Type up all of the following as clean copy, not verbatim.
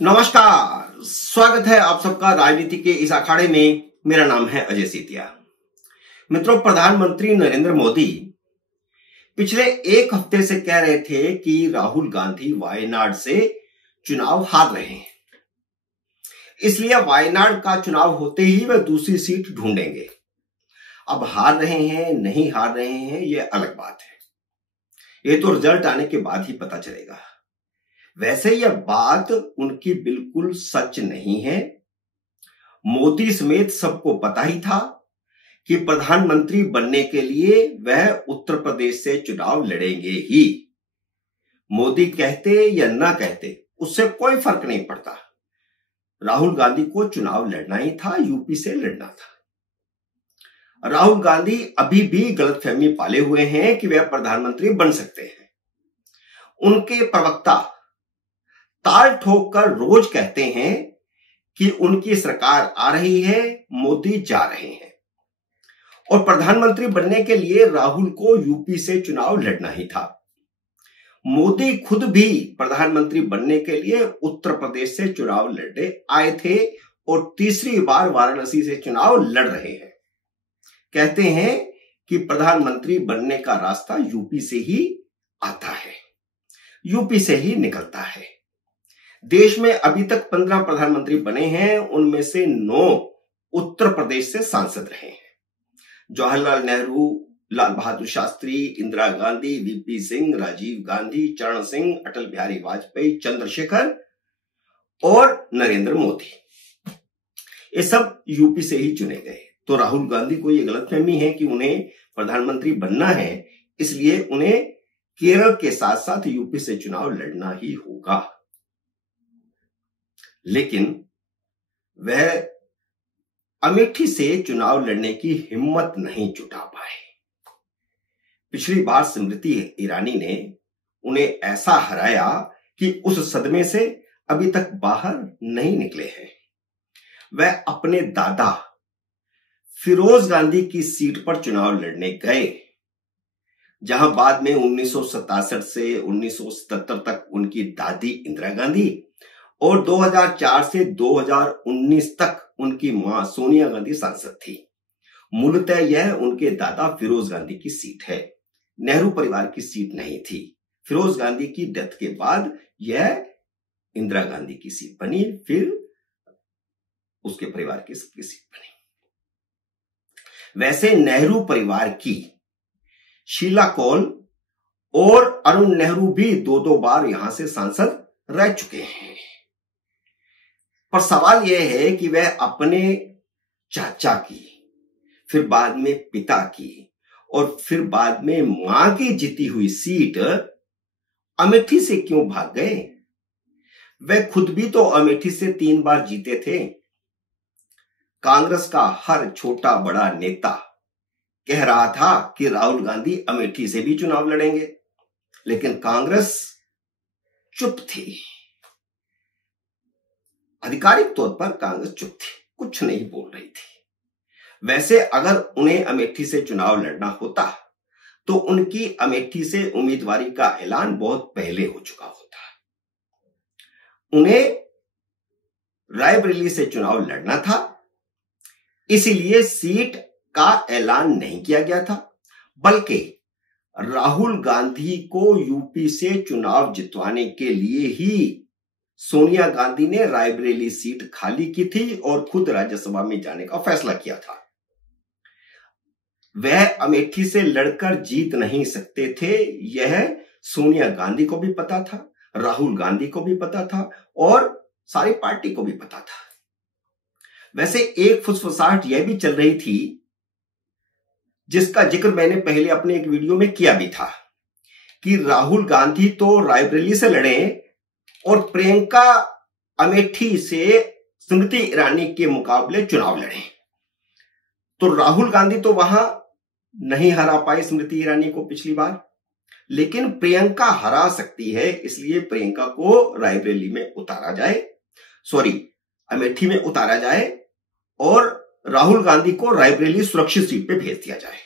नमस्कार, स्वागत है आप सबका राजनीति के इस अखाड़े में। मेरा नाम है अजय सीतिया। मित्रों, प्रधानमंत्री नरेंद्र मोदी पिछले एक हफ्ते से कह रहे थे कि राहुल गांधी वायनाड से चुनाव हार रहे हैं, इसलिए वायनाड का चुनाव होते ही वह दूसरी सीट ढूंढेंगे। अब हार रहे हैं नहीं हार रहे हैं यह अलग बात है, ये तो रिजल्ट आने के बाद ही पता चलेगा। वैसे यह बात उनकी बिल्कुल सच नहीं है। मोदी समेत सबको पता ही था कि प्रधानमंत्री बनने के लिए वह उत्तर प्रदेश से चुनाव लड़ेंगे ही। मोदी कहते या ना कहते उससे कोई फर्क नहीं पड़ता। राहुल गांधी को चुनाव लड़ना ही था, यूपी से लड़ना था। राहुल गांधी अभी भी गलतफहमी पाले हुए हैं कि वह प्रधानमंत्री बन सकते हैं। उनके प्रवक्ता ताल ठोक कर रोज कहते हैं कि उनकी सरकार आ रही है, मोदी जा रहे हैं, और प्रधानमंत्री बनने के लिए राहुल को यूपी से चुनाव लड़ना ही था। मोदी खुद भी प्रधानमंत्री बनने के लिए उत्तर प्रदेश से चुनाव लड़ने आए थे और तीसरी बार वाराणसी से चुनाव लड़ रहे हैं। कहते हैं कि प्रधानमंत्री बनने का रास्ता यूपी से ही आता है, यूपी से ही निकलता है। देश में अभी तक 15 प्रधानमंत्री बने हैं, उनमें से 9 उत्तर प्रदेश से सांसद रहे हैं। जवाहरलाल नेहरू, लाल बहादुर शास्त्री, इंदिरा गांधी, वीपी सिंह, राजीव गांधी, चरण सिंह, अटल बिहारी वाजपेयी, चंद्रशेखर और नरेंद्र मोदी, ये सब यूपी से ही चुने गए। तो राहुल गांधी को यह गलतफहमी है कि उन्हें प्रधानमंत्री बनना है, इसलिए उन्हें केरल के साथ साथ यूपी से चुनाव लड़ना ही होगा। लेकिन वह अमेठी से चुनाव लड़ने की हिम्मत नहीं जुटा पाए। पिछली बार स्मृति ईरानी ने उन्हें ऐसा हराया कि उस सदमे से अभी तक बाहर नहीं निकले हैं। वह अपने दादा फिरोज गांधी की सीट पर चुनाव लड़ने गए, जहां बाद में 1967 से 1977 तक उनकी दादी इंदिरा गांधी और 2004 से 2019 तक उनकी मां सोनिया गांधी सांसद थी। मूलतः यह उनके दादा फिरोज गांधी की सीट है, नेहरू परिवार की सीट नहीं थी। फिरोज गांधी की डेथ के बाद यह इंदिरा गांधी की सीट बनी, फिर उसके परिवार की सीट बनी। वैसे नेहरू परिवार की शीला कौल और अरुण नेहरू भी 2-2 बार यहां से सांसद रह चुके हैं। पर सवाल यह है कि वह अपने चाचा की, फिर बाद में पिता की और फिर बाद में मां की जीती हुई सीट अमेठी से क्यों भाग गए? वह खुद भी तो अमेठी से 3 बार जीते थे। कांग्रेस का हर छोटा बड़ा नेता कह रहा था कि राहुल गांधी अमेठी से भी चुनाव लड़ेंगे, लेकिन कांग्रेस चुप थी। आधिकारिक तौर पर कांग्रेस चुप थी, कुछ नहीं बोल रही थी। वैसे अगर उन्हें अमेठी से चुनाव लड़ना होता तो उनकी अमेठी से उम्मीदवारी का ऐलान बहुत पहले हो चुका होता। उन्हें रायबरेली से चुनाव लड़ना था, इसीलिए सीट का ऐलान नहीं किया गया था, बल्कि राहुल गांधी को यूपी से चुनाव जितवाने के लिए ही सोनिया गांधी ने रायबरेली सीट खाली की थी और खुद राज्यसभा में जाने का फैसला किया था। वह अमेठी से लड़कर जीत नहीं सकते थे, यह सोनिया गांधी को भी पता था, राहुल गांधी को भी पता था और सारी पार्टी को भी पता था। वैसे एक फुसफुसाहट यह भी चल रही थी, जिसका जिक्र मैंने पहले अपने एक वीडियो में किया भी था, कि राहुल गांधी तो रायबरेली से लड़े और प्रियंका अमेठी से स्मृति ईरानी के मुकाबले चुनाव लड़े। तो राहुल गांधी तो वहां नहीं हरा पाई स्मृति ईरानी को पिछली बार, लेकिन प्रियंका हरा सकती है, इसलिए प्रियंका को रायबरेली में उतारा जाए, अमेठी में उतारा जाए और राहुल गांधी को रायबरेली सुरक्षित सीट पे भेज दिया जाए।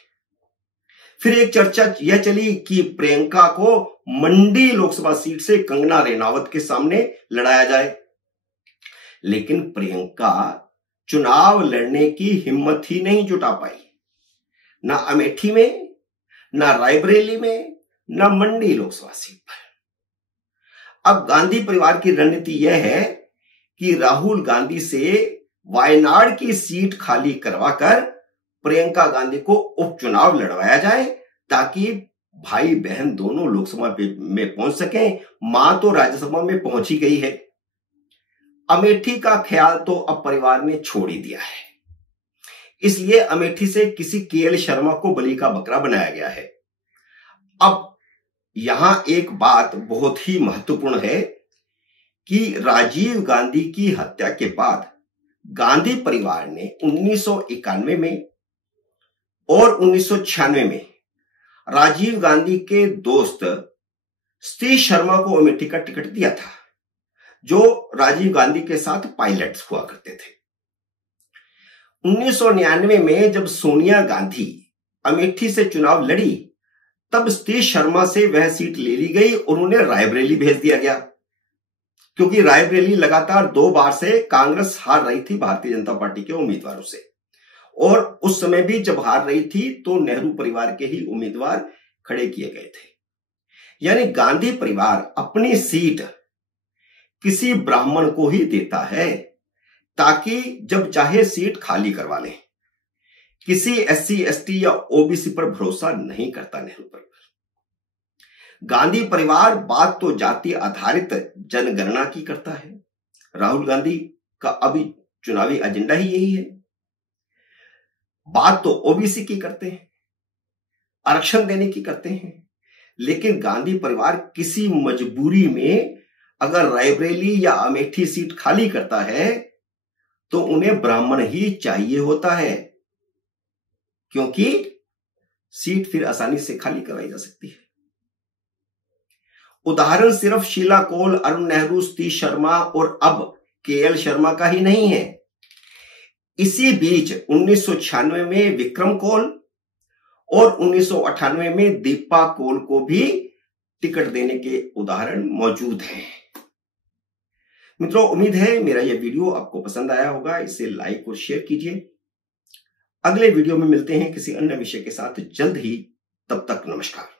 फिर एक चर्चा यह चली कि प्रियंका को मंडी लोकसभा सीट से कंगना रनौत के सामने लड़ाया जाए। लेकिन प्रियंका चुनाव लड़ने की हिम्मत ही नहीं जुटा पाई, ना अमेठी में, ना रायबरेली में, ना मंडी लोकसभा सीट पर। अब गांधी परिवार की रणनीति यह है कि राहुल गांधी से वायनाड की सीट खाली करवाकर प्रियंका गांधी को उपचुनाव लड़वाया जाए, ताकि भाई बहन दोनों लोकसभा में पहुंच सकें। मां तो राज्यसभा में पहुंच ही गई है। अमेठी का ख्याल तो अब परिवार ने छोड़ ही दिया है, इसलिए अमेठी से किसी केएल शर्मा को बलि का बकरा बनाया गया है। अब यहां एक बात बहुत ही महत्वपूर्ण है कि राजीव गांधी की हत्या के बाद गांधी परिवार ने 1991 में और 1996 में राजीव गांधी के दोस्त सतीश शर्मा को अमेठी का टिकट दिया था, जो राजीव गांधी के साथ पायलट्स हुआ करते थे। 1999 में जब सोनिया गांधी अमेठी से चुनाव लड़ी, तब सतीश शर्मा से वह सीट ले ली गई और उन्हें रायबरेली भेज दिया गया, क्योंकि रायबरेली लगातार 2 बार से कांग्रेस हार रही थी भारतीय जनता पार्टी के उम्मीदवारों से, और उस समय भी जब हार रही थी तो नेहरू परिवार के ही उम्मीदवार खड़े किए गए थे। यानी गांधी परिवार अपनी सीट किसी ब्राह्मण को ही देता है, ताकि जब चाहे सीट खाली करवा ले। किसी SC ST या OBC पर भरोसा नहीं करता नेहरू परिवार। गांधी परिवार बात तो जाति आधारित जनगणना की करता है। राहुल गांधी का अभी चुनावी एजेंडा ही यही है। बात तो OBC की करते हैं, आरक्षण देने की करते हैं, लेकिन गांधी परिवार किसी मजबूरी में अगर रायबरेली या अमेठी सीट खाली करता है तो उन्हें ब्राह्मण ही चाहिए होता है, क्योंकि सीट फिर आसानी से खाली कराई जा सकती है। उदाहरण सिर्फ शीला कौल, अरुण नेहरू, सतीश शर्मा और अब केएल शर्मा का ही नहीं है। इसी बीच 1996 में विक्रम कौल और 1998 में दीपा कौल को भी टिकट देने के उदाहरण मौजूद हैं। मित्रों, उम्मीद है मेरा यह वीडियो आपको पसंद आया होगा। इसे लाइक और शेयर कीजिए। अगले वीडियो में मिलते हैं किसी अन्य विषय के साथ जल्द ही। तब तक नमस्कार।